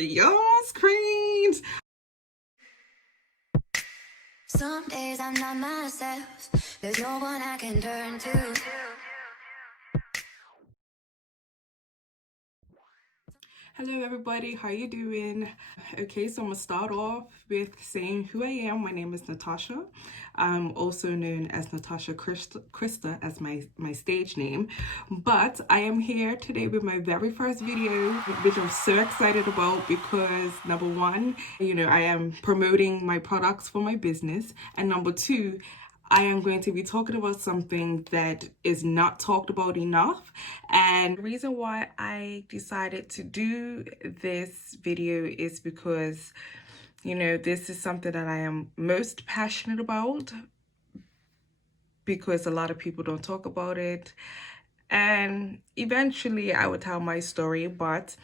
your screens. Some days I'm not myself. There's no one I can turn to. Hello everybody, how you doing? Okay, so I'm gonna start off with saying who I am. My name is Natasha. I'm also known as Natasha Krista as my stage name. But I am here today with my very first video, which I'm so excited about because number one, I am promoting my products for my business, and number two, I am going to be talking about something that is not talked about enough. And the reason why I decided to do this video is because, this is something that I am most passionate about because a lot of people don't talk about it. And eventually I would tell my story, but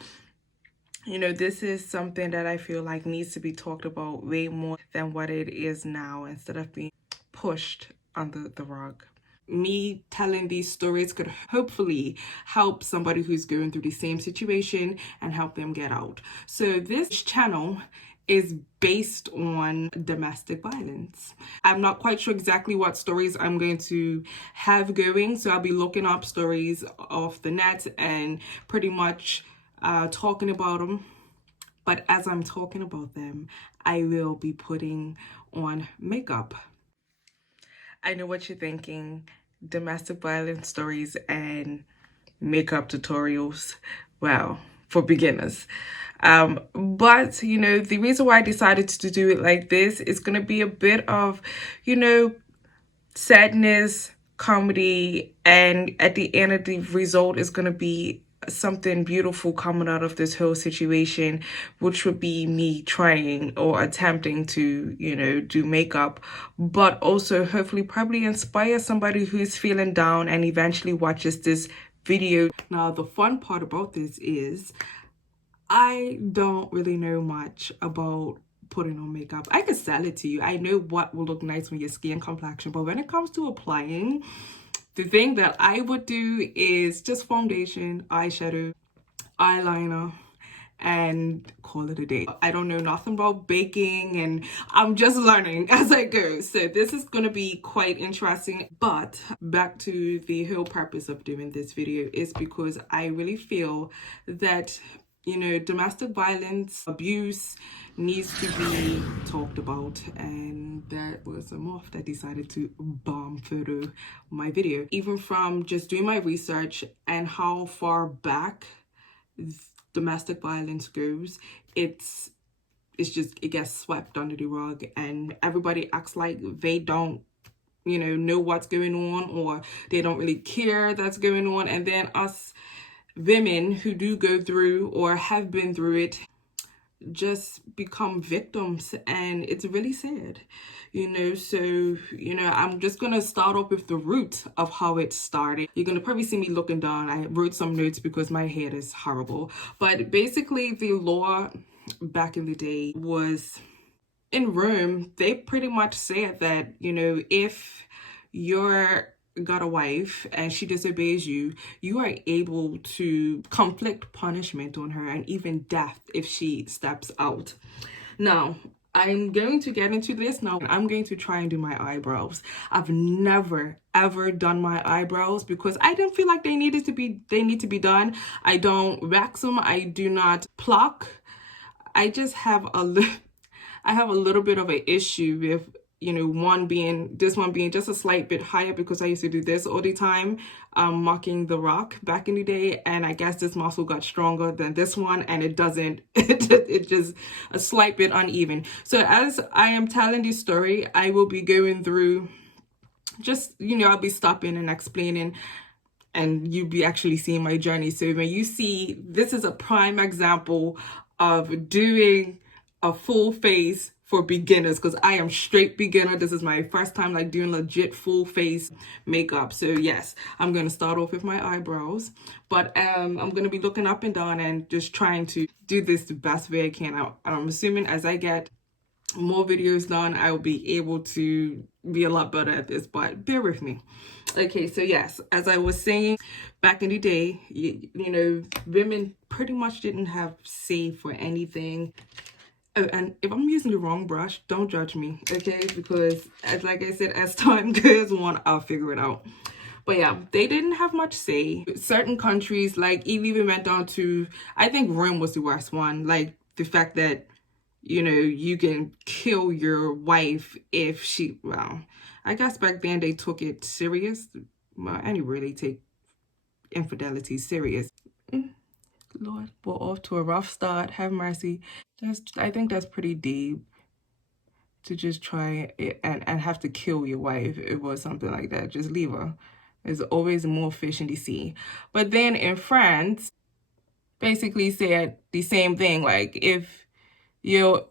this is something that I feel like needs to be talked about way more than what it is now instead of being pushed under the rug. Me telling these stories could hopefully help somebody who's going through the same situation and help them get out. So this channel is based on domestic violence. I'm not quite sure exactly what stories I'm going to have going, so I'll be looking up stories off the net and pretty much talking about them. But as I'm talking about them, I will be putting on makeup. I know what you're thinking. Domestic violence stories and makeup tutorials. Well, for beginners. But the reason why I decided to do it like this is going to be a bit of, sadness, comedy, and at the end of the result is going to be something beautiful coming out of this whole situation, which would be me trying or attempting to do makeup, but also hopefully probably inspire somebody who's feeling down and eventually watches this video. Now the fun part about this is I don't really know much about putting on makeup. I could sell it to you. I know what will look nice on your skin complexion, but when it comes to applying, the thing that I would do is just foundation, eyeshadow, eyeliner, and call it a day. I don't know nothing about baking and I'm just learning as I go. So this is going to be quite interesting. But back to the whole purpose of doing this video is because I really feel that domestic violence, abuse needs to be talked about, and that was a moth that decided to bomb photo my video. Even from just doing my research and how far back domestic violence goes, it gets swept under the rug and everybody acts like they don't know what's going on, or they don't really care that's going on, and then us women who do go through or have been through it just become victims, and it's really sad. So I'm just gonna start off with the root of how it started. You're gonna probably see me looking down. I wrote some notes because my head is horrible, but basically the law back in the day was, in Rome, they pretty much said that if you're got a wife and she disobeys you, you are able to inflict punishment on her and even death if she steps out. Now, I'm going to get into this now. I'm going to try and do my eyebrows. I've never ever done my eyebrows because I didn't feel like they need to be done. I don't wax them. I do not pluck. I just have a little bit of an issue with this one being just a slight bit higher because I used to do this all the time, mocking The Rock back in the day, and I guess this muscle got stronger than this one, and it doesn't. It's just a slight bit uneven. So as I am telling this story, I will be going through just I'll be stopping and explaining, and you'll be actually seeing my journey. So when you see, this is a prime example of doing a full face for beginners, because I am straight beginner. This is my first time like doing legit full face makeup. So yes, I'm gonna start off with my eyebrows, but I'm gonna be looking up and down and just trying to do this the best way I can. I'm assuming as I get more videos done, I will be able to be a lot better at this, but bear with me. Okay, so yes, as I was saying, back in the day, you know, women pretty much didn't have say for anything. Oh, and if I'm using the wrong brush, don't judge me, okay? Because as like I said, as time goes on, I'll figure it out. But yeah, they didn't have much say. Certain countries, like it even went down to, I think Rome was the worst one. Like the fact that, you know, you can kill your wife if she, well, I guess back then they took it serious. Well, anyway, they take infidelity serious. Lord, we're off to a rough start. Have mercy. I think that's pretty deep to just try it and have to kill your wife. It was something like that. Just leave her. There's always more fish in the sea. But then in France, basically said the same thing. Like if your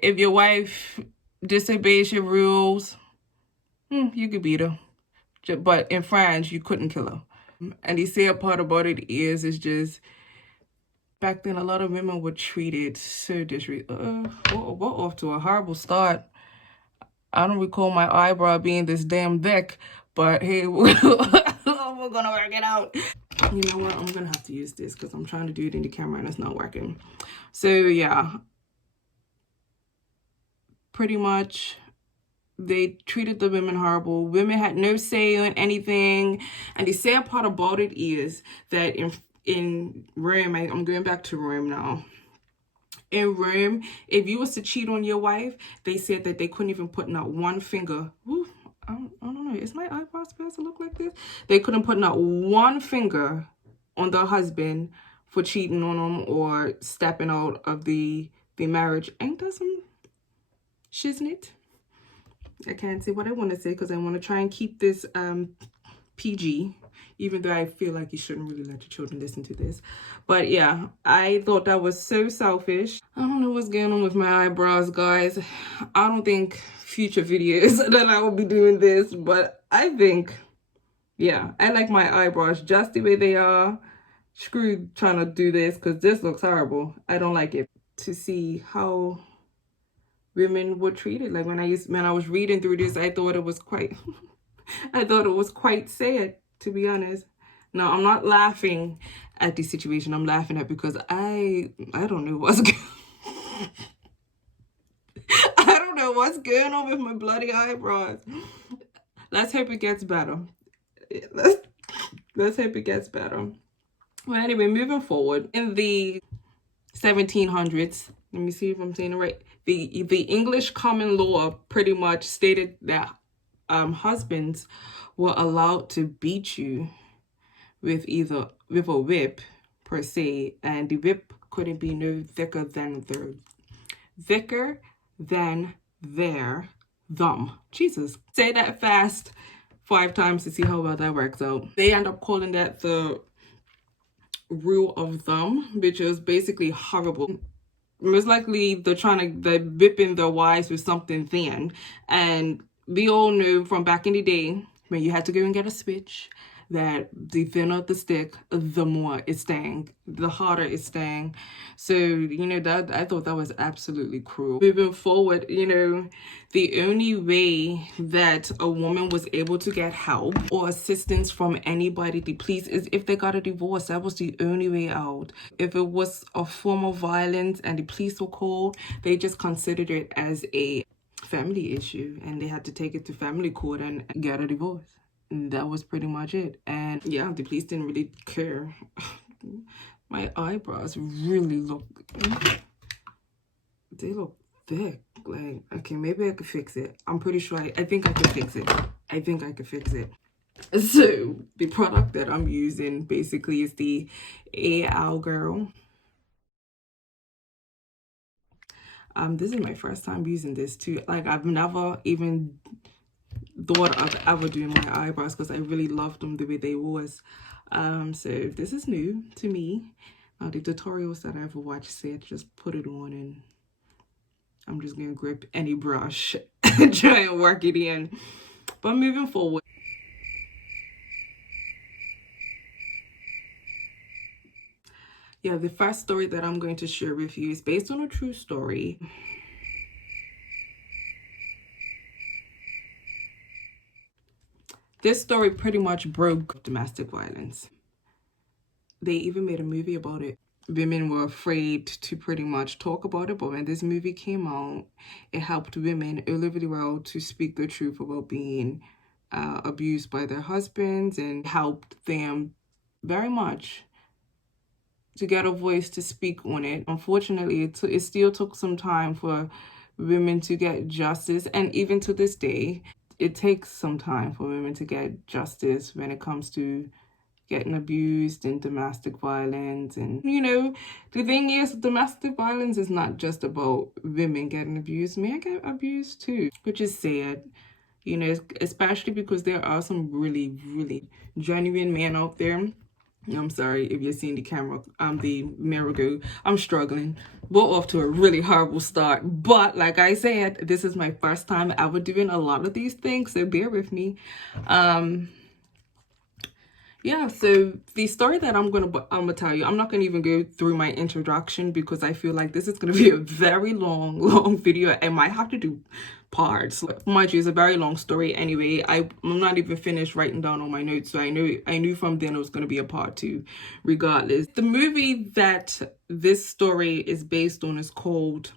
wife disobeys your rules, you could beat her. But in France, you couldn't kill her. And the sad part about it is just back then a lot of women were treated so disrespectful. We're off to a horrible start. I don't recall my eyebrow being this damn thick, but hey, we're gonna work it out. You know what? I'm gonna have to use this because I'm trying to do it in the camera and it's not working. So yeah, pretty much they treated the women horrible. Women had no say on anything. And the sad part about it is that in Rome, I'm going back to Rome now. In Rome, if you was to cheat on your wife, they said that they couldn't even put not one finger. Ooh, I don't know. Is my eyebrow supposed to look like this? They couldn't put not one finger on the husband for cheating on them or stepping out of the marriage. Ain't that some shiznit? I can't say what I want to say because I want to try and keep this PG, even though I feel like you shouldn't really let your children listen to this. But yeah, I thought that was so selfish. I don't know what's going on with my eyebrows, guys. I don't think future videos that I will be doing this, but I think, yeah, I like my eyebrows just the way they are. Screw trying to do this because this looks horrible. I don't like it. To see how women were treated. Like when I was reading through this, I thought it was quite sad, to be honest. No, I'm not laughing at the situation. I'm laughing at because I don't know what's I don't know what's going on with my bloody eyebrows. Let's hope it gets better. Let's hope it gets better. Well, anyway, moving forward, in the 1700s, let me see if I'm saying it right. The English common law pretty much stated that husbands were allowed to beat you with a whip per se, and the whip couldn't be no thicker than their thumb. Jesus, say that fast 5 times to see how well that works out. They end up calling that the rule of thumb, which is basically horrible. Most likely they're whipping their wives with something thin. And we all knew from back in the day when you had to go and get a switch that the thinner the stick, the more it stang, the harder it stang. So, you know, that I thought that was absolutely cruel. Moving forward, you know, the only way that a woman was able to get help or assistance from anybody, the police, is if they got a divorce. That was the only way out. If it was a form of violence and the police were called, they just considered it as a family issue and they had to take it to family court and get a divorce. And that was pretty much it. And yeah, the police didn't really care. My eyebrows really look, they look thick. Like, okay, maybe I could fix it. I'm pretty sure I think I can fix it. I think I could fix it. So the product that I'm using basically is the AI Girl. This is my first time using this too. Like, I've never even thought of ever doing my eyebrows because I really loved them the way they was. So this is new to me. The tutorials that I ever watched said just put it on and I'm just gonna grip any brush and try and work it in. But moving forward, yeah, the first story that I'm going to share with you is based on a true story. This story pretty much broke domestic violence. They even made a movie about it. Women were afraid to pretty much talk about it, but when this movie came out, it helped women all over the world to speak the truth about being abused by their husbands, and helped them very much to get a voice to speak on it. Unfortunately, it still took some time for women to get justice, and even to this day, it takes some time for women to get justice when it comes to getting abused and domestic violence. And you know, the thing is, domestic violence is not just about women getting abused. Men get abused too, which is sad, you know, especially because there are some really, really genuine men out there. I'm sorry if you're seeing the camera, the mirror go. I'm struggling. We're off to a really horrible start. But like I said, this is my first time ever doing a lot of these things, so bear with me. Yeah, so the story that I'm gonna tell you, I'm not gonna even go through my introduction because I feel like this is gonna be a very long video. I might have to do parts. Mind you, it's a very long story anyway. I'm not even finished writing down all my notes, so I knew from then it was gonna be a part 2 regardless. The movie that this story is based on is called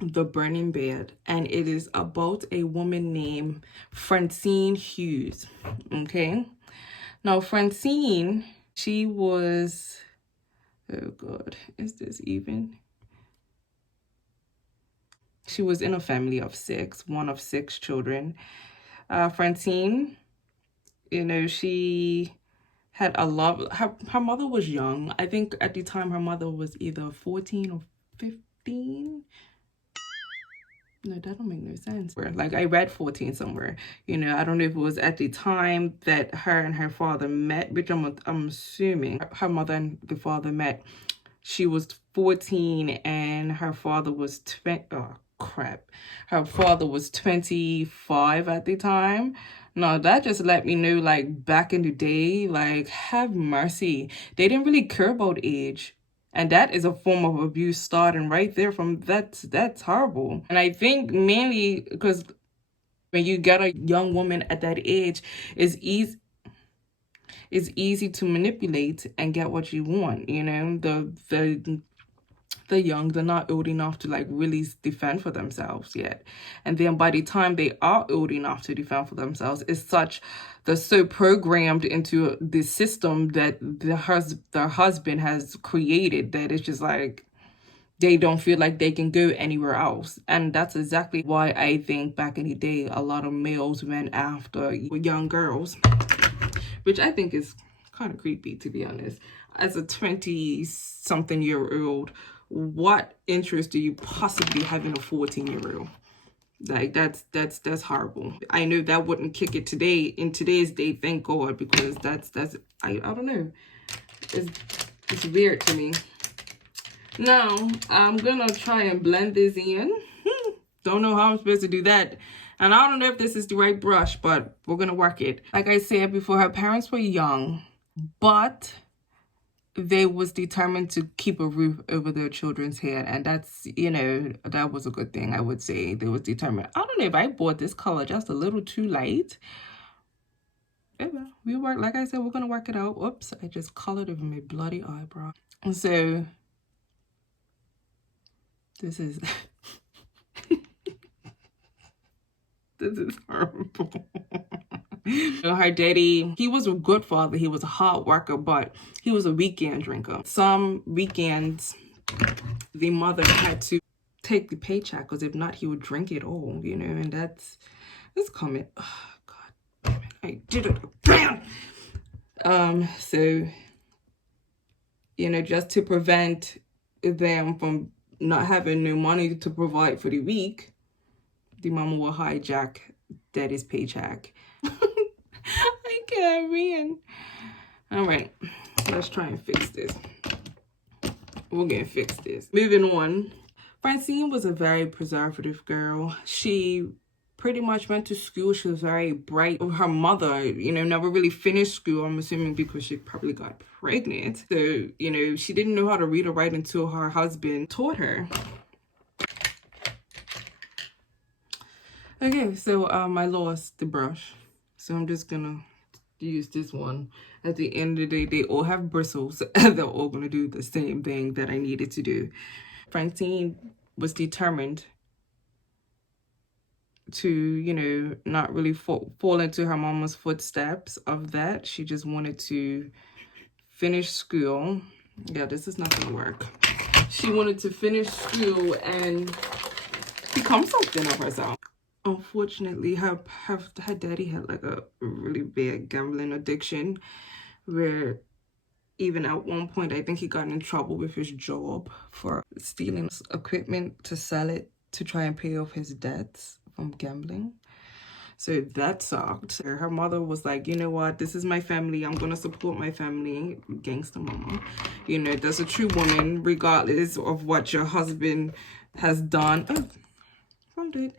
The Burning Bed, and it is about a woman named Francine Hughes. Okay. Now, Francine, she was, oh God, is this even? She was in a family of 6, one of 6 children. Francine, you know, she had a love, her mother was young. I think at the time her mother was either 14 or 15. No, that don't make no sense. Like, I read 14 somewhere. You know, I don't know if it was at the time that her and her father met, which I'm assuming her mother and the father met. She was 14 and her father was 20. Oh, crap. Her father was 25 at the time. No, that just let me know, like, back in the day, like, have mercy. They didn't really care about age. And that is a form of abuse starting right there from that's horrible. And I think mainly because when you get a young woman at that age, it's easy to manipulate and get what you want, you know. The young, they're not old enough to like really defend for themselves yet. And then by the time they are old enough to defend for themselves, they're so programmed into the system that their husband has created that it's just like they don't feel like they can go anywhere else. And that's exactly why I think back in the day, a lot of males went after young girls, which I think is kind of creepy, to be honest. As a 20-something-year-old, what interest do you possibly have in a 14-year-old? Like, that's horrible. I know that wouldn't kick it today, in today's day, thank God, because I don't know. It's weird to me. Now, I'm gonna try and blend this in. Don't know how I'm supposed to do that. And I don't know if this is the right brush, but we're gonna work it. Like I said before, her parents were young, but they was determined to keep a roof over their children's head. And that's, you know, that was a good thing, I would say. They was determined. I don't know if I bought this color just a little too light. Oh, well, we work, like I said, we're gonna work it out. Oops, I just colored over my bloody eyebrow. And so this is this is horrible. Her daddy, he was a good father. He was a hard worker, but he was a weekend drinker. Some weekends, the mother had to take the paycheck, because if not, he would drink it all, you know, and that's coming. Oh, God damn it, I did it again. So, you know, just to prevent them from not having no money to provide for the week, the mama will hijack daddy's paycheck. I can't win. All right, let's try and fix this. We're gonna fix this. Moving on. Francine was a very preservative girl. She pretty much went to school. She was very bright. Her mother, you know, never really finished school, I'm assuming because she probably got pregnant. So, you know, she didn't know how to read or write until her husband taught her. Okay, so I lost the brush. So I'm just gonna use this one. At the end of the day, they all have bristles and they're all gonna do the same thing that I needed to do. Francine was determined to, you know, not really fall into her mama's footsteps of that. She just wanted to finish school. Yeah, this is not gonna work. She wanted to finish school and become something of herself. Unfortunately, her daddy had like a really bad gambling addiction, where even at one point I think he got in trouble with his job for stealing equipment to sell it to try and pay off his debts from gambling. So that sucked. Her mother was like, you know what, this is my family, I'm gonna support my family. Gangster mama. You know, that's a true woman regardless of what your husband has done. Oh, found it.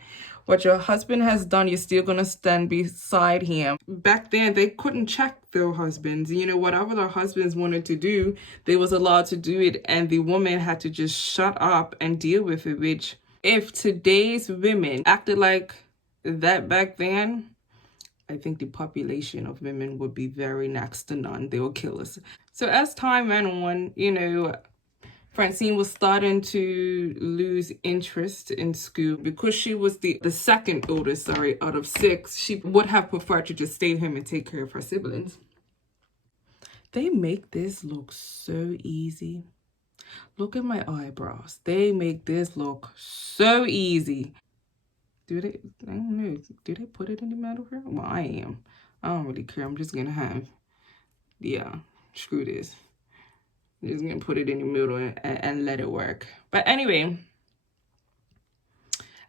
What your husband has done, you're still gonna stand beside him. Back then, they couldn't check their husbands. You know, whatever their husbands wanted to do, they was allowed to do it, and the woman had to just shut up and deal with it. Which, if today's women acted like that back then, I think the population of women would be very next to none. They will kill us. So as time went on, you know, Francine was starting to lose interest in school because she was the second oldest, out of 6. She would have preferred to just stay home and take care of her siblings. They make this look so easy. Look at my eyebrows. They make this look so easy. Do they? I don't know. Do they put it in the middle here? Well, I am. I don't really care. I'm just gonna have, yeah, screw this. I'm just gonna put it in the middle and let it work. But anyway,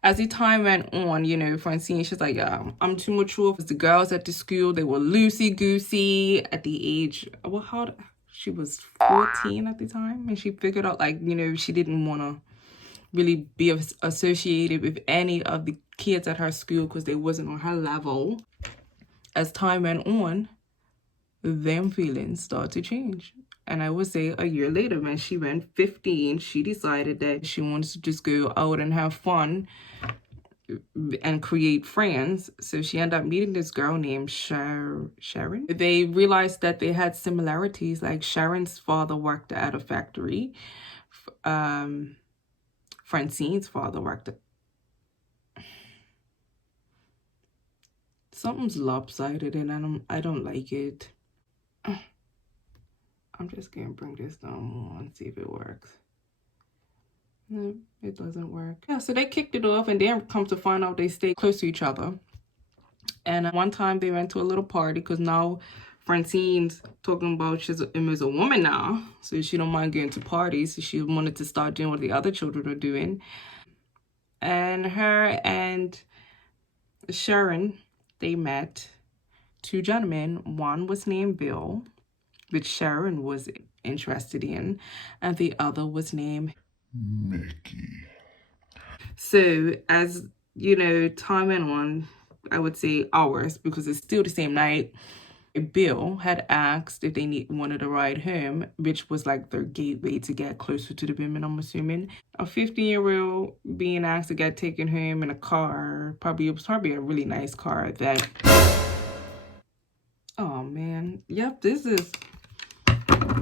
as the time went on, you know, Francine, she's like, yeah, I'm too mature. The girls at the school, they were loosey-goosey at the age, well, how, she was 14 at the time. And she figured out, like, you know, she didn't want to really be associated with any of the kids at her school because they wasn't on her level. As time went on, them feelings start to change. And I would say a year later, when she went 15, she decided that she wants to just go out and have fun and create friends. So she ended up meeting this girl named Sharon. They realized that they had similarities. Like Sharon's father worked at a factory. Francine's father worked at... Something's lopsided and I don't like it. I'm just gonna bring this down more and see if it works. No, it doesn't work. Yeah, so they kicked it off and then come to find out they stay close to each other. And one time they went to a little party because now Francine's talking about she's a woman now. So she don't mind going to parties. So she wanted to start doing what the other children are doing. And her and Sharon, they met 2 gentlemen. One was named Bill, which Sharon was interested in. And the other was named Mickey. So as, you know, time went on, I would say hours, because it's still the same night, Bill had asked if they wanted a ride home, which was like their gateway to get closer to the women, I'm assuming. A 15-year-old being asked to get taken home in a car, it was probably a really nice car that... Oh man, yep, this is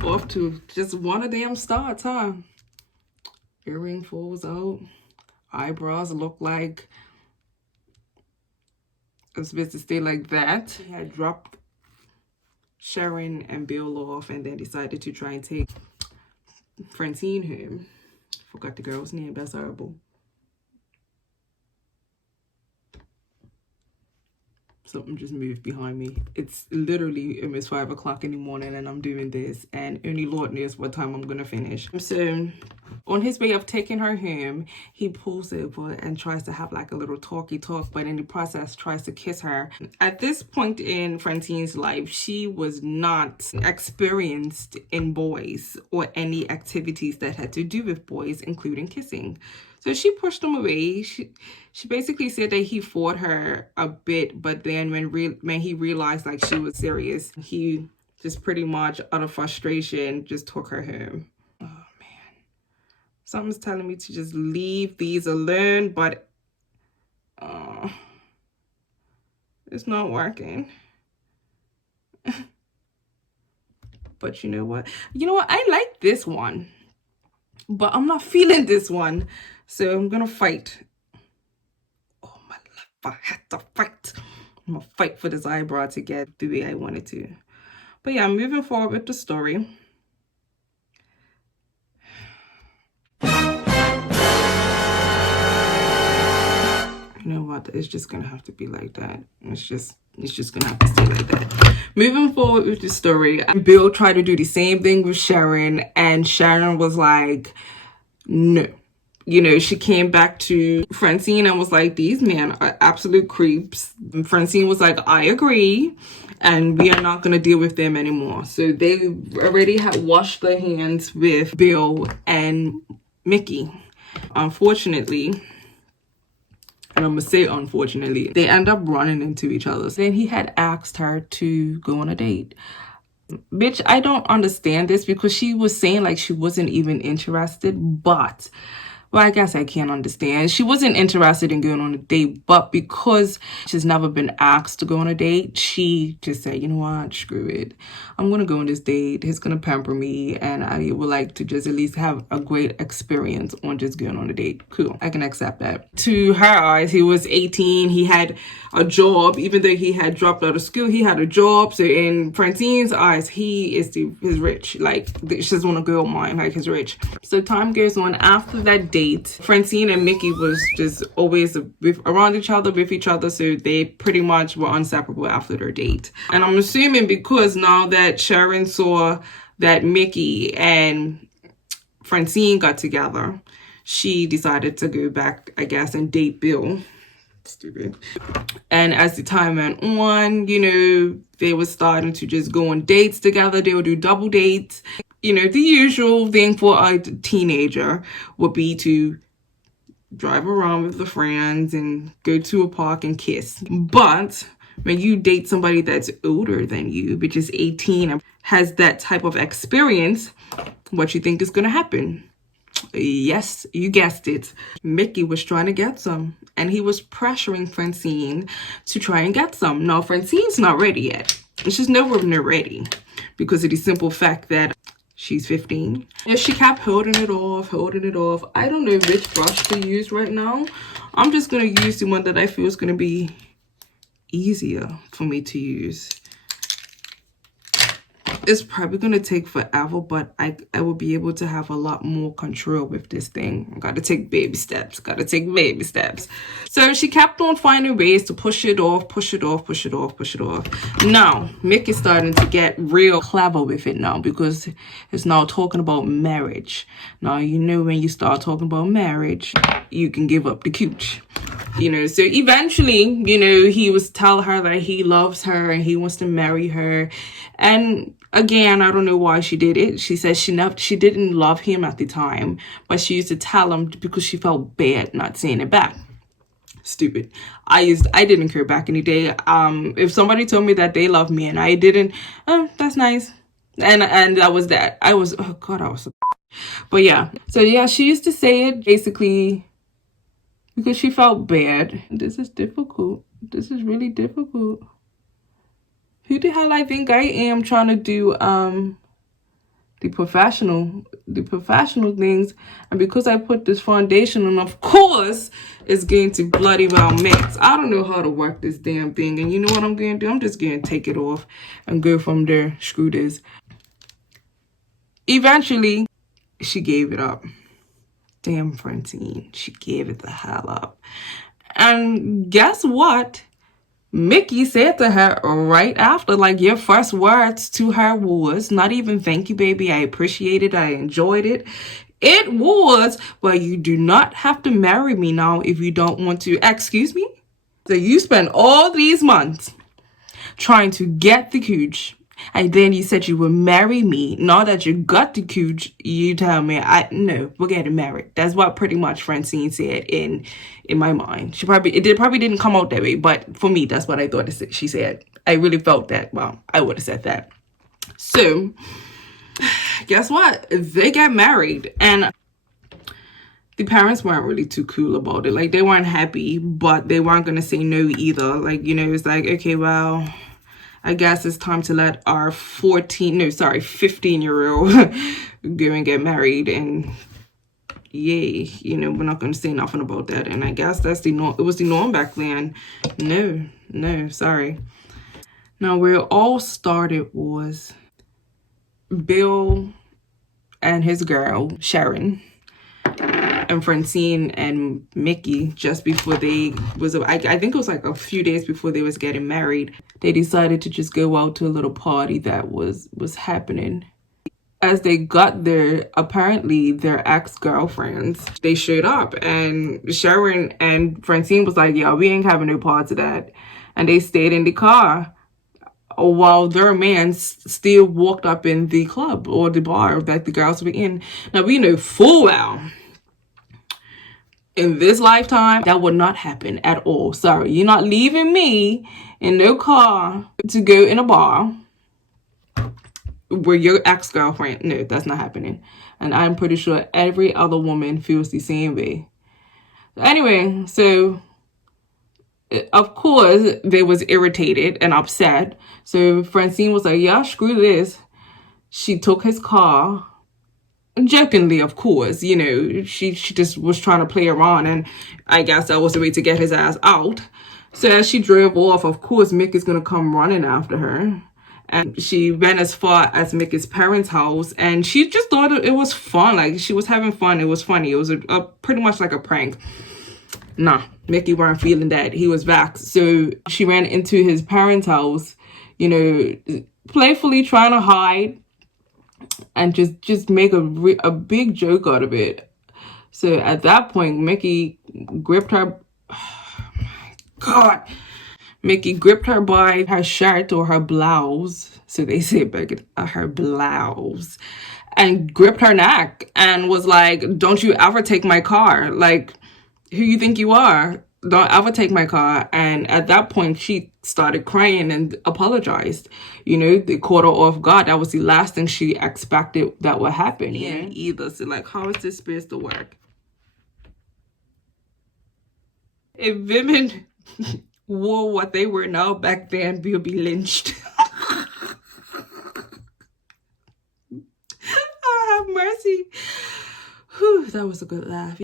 off to just one of damn starts, huh? Earring falls out. Eyebrows look like I'm supposed to stay like that. He had dropped Sharon and Bill off and then decided to try and take Francine home. Forgot the girl's name. That's horrible. Something just moved behind me. It's literally almost 5 o'clock in the morning and I'm doing this, and only Lord knows what time I'm gonna finish. So on his way of taking her home, he pulls over and tries to have like a little talk, but in the process tries to kiss her. At this point in Francine's life, she was not experienced in boys or any activities that had to do with boys, including kissing. So she pushed him away. She basically said that he fought her a bit, but then when he realized like she was serious, he just pretty much out of frustration just took her home. Oh man. Something's telling me to just leave these alone, but It's not working. But you know what? I like this one. But I'm not feeling this one. So I'm gonna fight. Oh my life, I had to fight. I'm gonna fight for this eyebrow to get the way I want it to. But yeah, moving forward with the story. You know what? It's just gonna have to be like that. It's just gonna have to stay like that. Moving forward with the story, Bill tried to do the same thing with Sharon, and Sharon was like, no. She came back to Francine and was like, these men are absolute creeps. And Francine was like, I agree, and we are not going to deal with them anymore. So they already had washed their hands with Bill and Mickey. Unfortunately, and I'm going to say unfortunately, they end up running into each other. Then he had asked her to go on a date. Bitch, I don't understand this, because she was saying like she wasn't even interested, but well, I guess I can't understand. She wasn't interested in going on a date, but because she's never been asked to go on a date, she just said, you know what, screw it. I'm going to go on this date. He's going to pamper me, and I would like to just at least have a great experience on just going on a date. Cool. I can accept that. To her eyes, he was 18. He had a job. Even though he had dropped out of school, he had a job. So in Francine's eyes, he's rich. Like, she just want a girl mind, like he's rich. So time goes on. After that date, Francine and Mickey was just always around each other, with each other, so they pretty much were inseparable after their date. And I'm assuming because now that Sharon saw that Mickey and Francine got together, she decided to go back, I guess, and date Bill. Stupid. And as the time went on, they were starting to just go on dates together. They would do double dates. The usual thing for a teenager would be to drive around with the friends and go to a park and kiss. But when you date somebody that's older than you, which is 18, and has that type of experience, what you think is going to happen? Yes, you guessed it. Mickey was trying to get some, and he was pressuring Francine to try and get some. Now, Francine's not ready yet. She's nowhere near ready, because of the simple fact that she's 15. And she kept holding it off. I don't know which brush to use right now. I'm just going to use the one that I feel is going to be easier for me to use. It's probably going to take forever, but I will be able to have a lot more control with this thing. Got to take baby steps. So she kept on finding ways to push it off. Now, Mickey's starting to get real clever with it now, because it's now talking about marriage. Now, when you start talking about marriage, you can give up the cooch. So eventually, he was telling her that he loves her and he wants to marry her. And again, I don't know why she did it. She says she didn't love him at the time, but she used to tell him because she felt bad not saying it back. Stupid. I didn't care back in the day. If somebody told me that they loved me and I didn't, that's nice. And that was that. I was but yeah. So yeah, she used to say it basically because she felt bad. This is difficult. This is really difficult. Who the hell I think I am trying to do the professional things, and because I put this foundation on, of course it's going to bloody well mix. I don't know how to work this damn thing, and you know what I'm going to do? I'm just going to take it off and go from there. Screw this. Eventually, she gave it up. Damn Francine, she gave it the hell up. And guess what? Mickey said to her right after, like, your first words to her was not even thank you, baby. I appreciate it. I enjoyed it. It was, well, you do not have to marry me now if you don't want to. Excuse me? So you spent all these months trying to get the cooch, and then you said you would marry me. Now that you got the cooch, you tell me, no, we're getting married. That's what pretty much Francine said in my mind. It probably didn't come out that way, but for me, that's what I thought she said. I really felt that. Well, I would have said that. So, guess what? They got married, and the parents weren't really too cool about it. Like, they weren't happy, but they weren't gonna say no either. Like, you know, it's like, okay, well, I guess it's time to let our 15-year-old go and get married, and yay, you know, we're not gonna say nothing about that. And I guess that's the norm. It was the norm back then. No, sorry. Now, where it all started was Bill and his girl Sharon and Francine and Mickey, just before they was, I think it was like a few days before they was getting married, they decided to just go out to a little party that was happening. As they got there, apparently their ex-girlfriends, they showed up, and Sharon and Francine was like, yeah, we ain't having no part of that. And they stayed in the car while their man still walked up in the club or the bar that the girls were in. Now, we know full well in this lifetime that would not happen at all. Sorry, you're not leaving me in no car to go in a bar where your ex-girlfriend. No, that's not happening. And I'm pretty sure every other woman feels the same way. Anyway, so of course they was irritated and upset. So Francine was like, yeah, screw this. She took his car, jokingly, of course, you know, she just was trying to play around, and I guess that was the way to get his ass out. So as she drove off, of course, Mick is gonna come running after her. And she went as far as Mickey's parents' house, and she just thought it was fun. Like, she was having fun. It was funny. It was a pretty much like a prank. Nah, Mickey weren't feeling that. He was vexed. So she ran into his parents' house, you know, playfully trying to hide and just make a big joke out of it. So at that point, Mickey gripped her. God. Mickey gripped her by her shirt or her blouse. So they say back her blouse. And gripped her neck and was like, don't you ever take my car. Like, who you think you are? Don't ever take my car. And at that point, she started crying and apologized. You know, they caught her off guard. That was the last thing she expected that would happen. Yeah, either. So, like, how is this supposed to work? If women wore what they were now back then, we'll be lynched. Oh, have mercy. Whew, that was a good laugh.